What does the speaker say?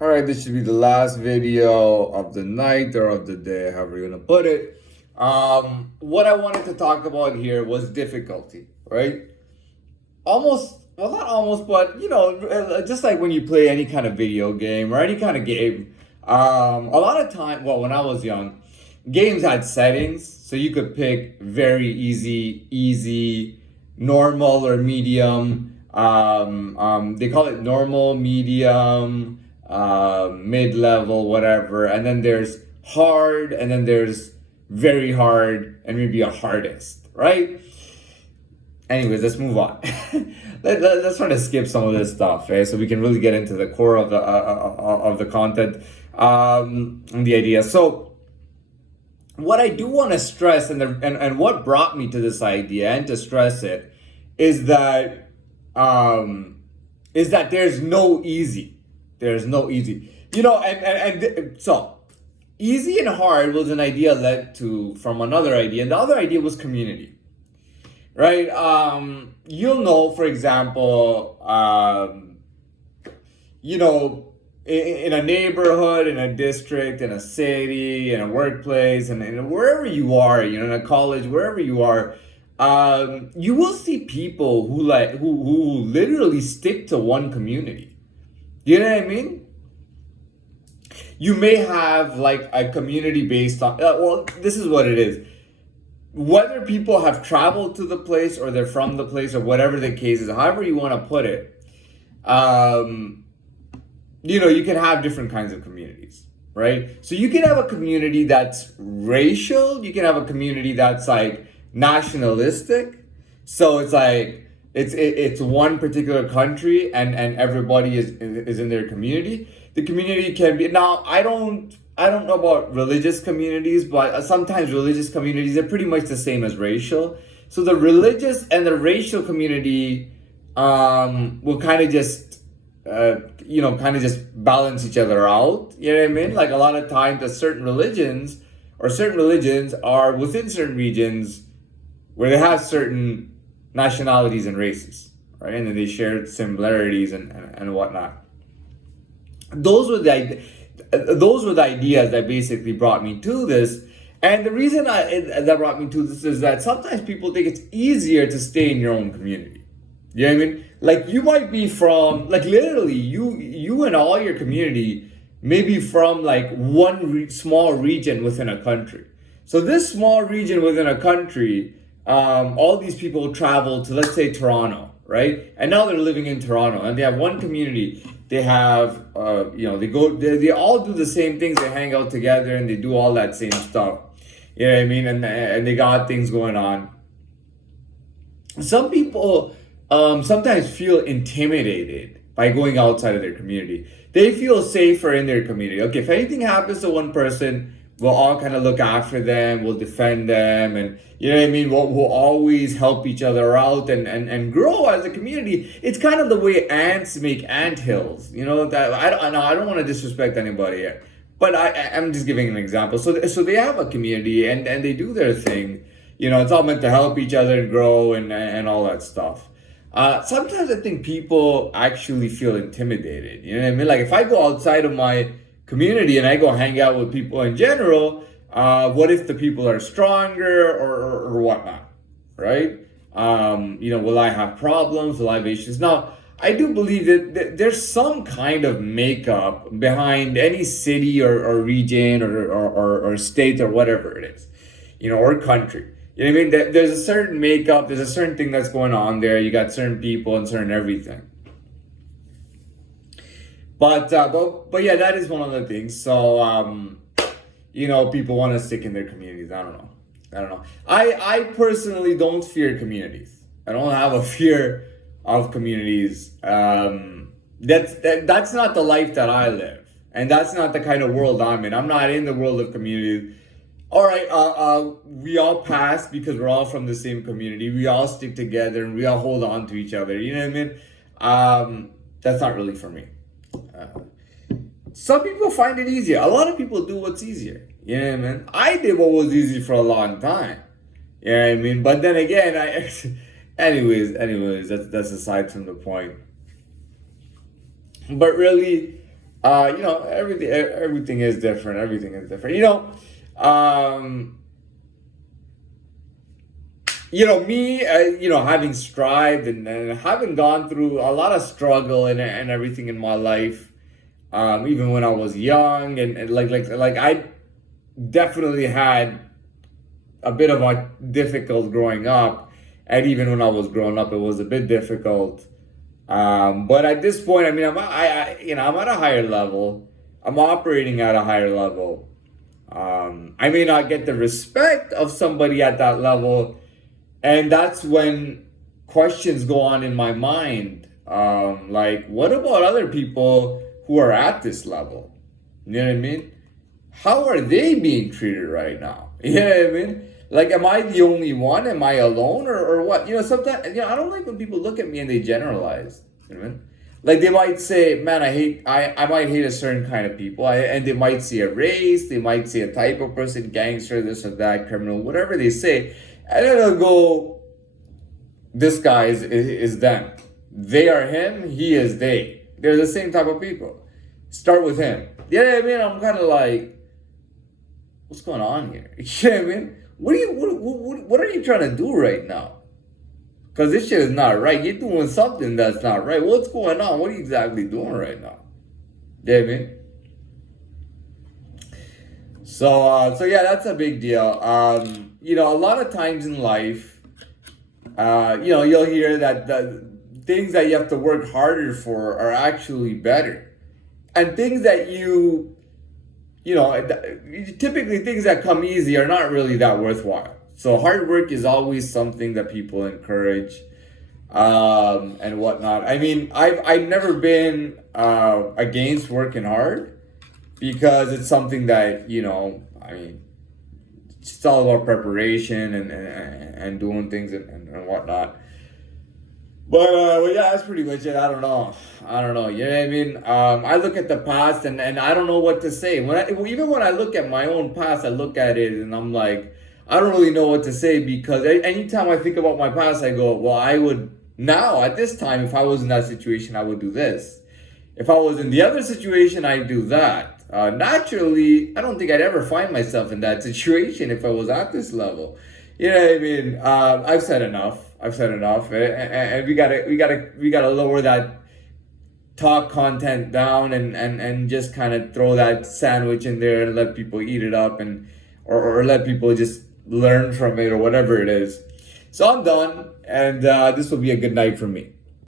All right, this should be the last video of the night or of the day, however you're gonna put it. What I wanted to talk about here was difficulty, right? Almost, well, not almost, but just like when you play any kind of video game or any kind of game, a lot of time, well, when I was young, games had settings, so you could pick very easy, normal or medium. They call it normal, medium, mid-level, whatever, and then there's hard, and then there's very hard, and maybe a hardest, right? Anyways, let's move on. Let's try to skip some of this stuff, okay? So we can really get into the core of the content, and the idea. So what I do want to stress, and what brought me to this idea and to stress it, is that um, there's no easy. There's no easy. So easy and hard was an idea led to from another idea, and the other idea was community, right? You'll know, for example, in a neighborhood, in a district, in a city, in a workplace, and wherever you are, in a college, wherever you are, you will see people who literally stick to one community. You know what I mean? You may have like a community based on, well, this is what it is. Whether people have traveled to the place or they're from the place or whatever the case is, however you want to put it, um, you can have different kinds of communities, right? So you can have a community that's racial, you can have a community that's like nationalistic. So it's like it's one particular country and everybody is in their community. The community can be, now I don't know about religious communities, but sometimes religious communities are pretty much the same as racial. So the religious and the racial community will kind of just kind of just balance each other out. You know what I mean? Like a lot of times, certain religions are within certain regions where they have certain nationalities and races, right? And then they share similarities and whatnot. Those were those were the ideas that basically brought me to this. And the reason that brought me to this is that sometimes people think it's easier to stay in your own community. You know what I mean? Like you might be from, like literally you and all your community may be from like one small region within a country. So this small region within a country, all these people travel to, let's say, Toronto, right? And now they're living in Toronto and they have one community. They have, they all do the same things. They hang out together and they do all that same stuff. You know what I mean? And they got things going on. Some people sometimes feel intimidated by going outside of their community. They feel safer in their community. Okay, if anything happens to one person, we'll all kind of look after them, we'll defend them, and you know what I mean? We'll always help each other out and grow as a community. It's kind of the way ants make ant hills. That I don't want to disrespect anybody here, but I'm just giving an example. So they have a community and they do their thing. It's all meant to help each other and grow and all that stuff. Sometimes I think people actually feel intimidated. You know what I mean? Like if I go outside of my community and I go hang out with people in general, what if the people are stronger or whatnot, right? Will I have problems? Will I have issues? Now, I do believe that there's some kind of makeup behind any city or region or state or whatever it is, or country. You know what I mean? There's a certain makeup, there's a certain thing that's going on there. You got certain people and certain everything. But yeah, that is one of the things. So people want to stick in their communities. I don't know. I personally don't fear communities. I don't have a fear of communities. That's not the life that I live, and that's not the kind of world I'm in. I'm not in the world of communities. All right, we all pass because we're all from the same community. We all stick together and we all hold on to each other. You know what I mean? That's not really for me. Uh, some people find it easier. A lot of people do what's easier. You know what I mean? I did what was easy for a long time. You know what I mean? But then again, anyways, that's aside from the point. But really, everything is different. Everything is different. Um, me, having strived and having gone through a lot of struggle and everything in my life, even when I was young and like I definitely had a bit of a difficult growing up, and even when I was growing up, it was a bit difficult. But at this point, I mean, I'm at a higher level. I'm operating at a higher level. I may not get the respect of somebody at that level, and that's when questions go on in my mind. Like, what about other people who are at this level? You know what I mean? How are they being treated right now? You know what I mean? Like, am I the only one? Am I alone, or what? Sometimes, I don't like when people look at me and they generalize. You know what I mean? Like, they might say, man, I might hate a certain kind of people. And they might see a race, they might see a type of person, gangster, this or that, criminal, whatever they say. And then they'll go, this guy is them. They are him, he is they. They're the same type of people. Start with him. You know what I mean? I'm kind of like, what's going on here? You know what I mean? What are you trying to do right now? Because this shit is not right. You're doing something that's not right. What's going on? What are you exactly doing right now? You know what I mean? So yeah, that's a big deal. A lot of times in life, you'll hear that the things that you have to work harder for are actually better. And things that typically things that come easy are not really that worthwhile. So hard work is always something that people encourage, and whatnot. I mean, I've never been against working hard because it's something that it's all about preparation and doing things and whatnot. But yeah, that's pretty much it. I don't know. You know what I mean? I look at the past and I don't know what to say. Even when I look at my own past, I look at it and I'm like, I don't really know what to say, because anytime I think about my past, I go, well, I would now at this time, if I was in that situation, I would do this. If I was in the other situation, I'd do that. Naturally, I don't think I'd ever find myself in that situation if I was at this level. You know what I mean? I've said enough. And we gotta lower that talk content down and just kind of throw that sandwich in there and let people eat it up, or let people just learn from it or whatever it is. So I'm done, and this will be a good night for me.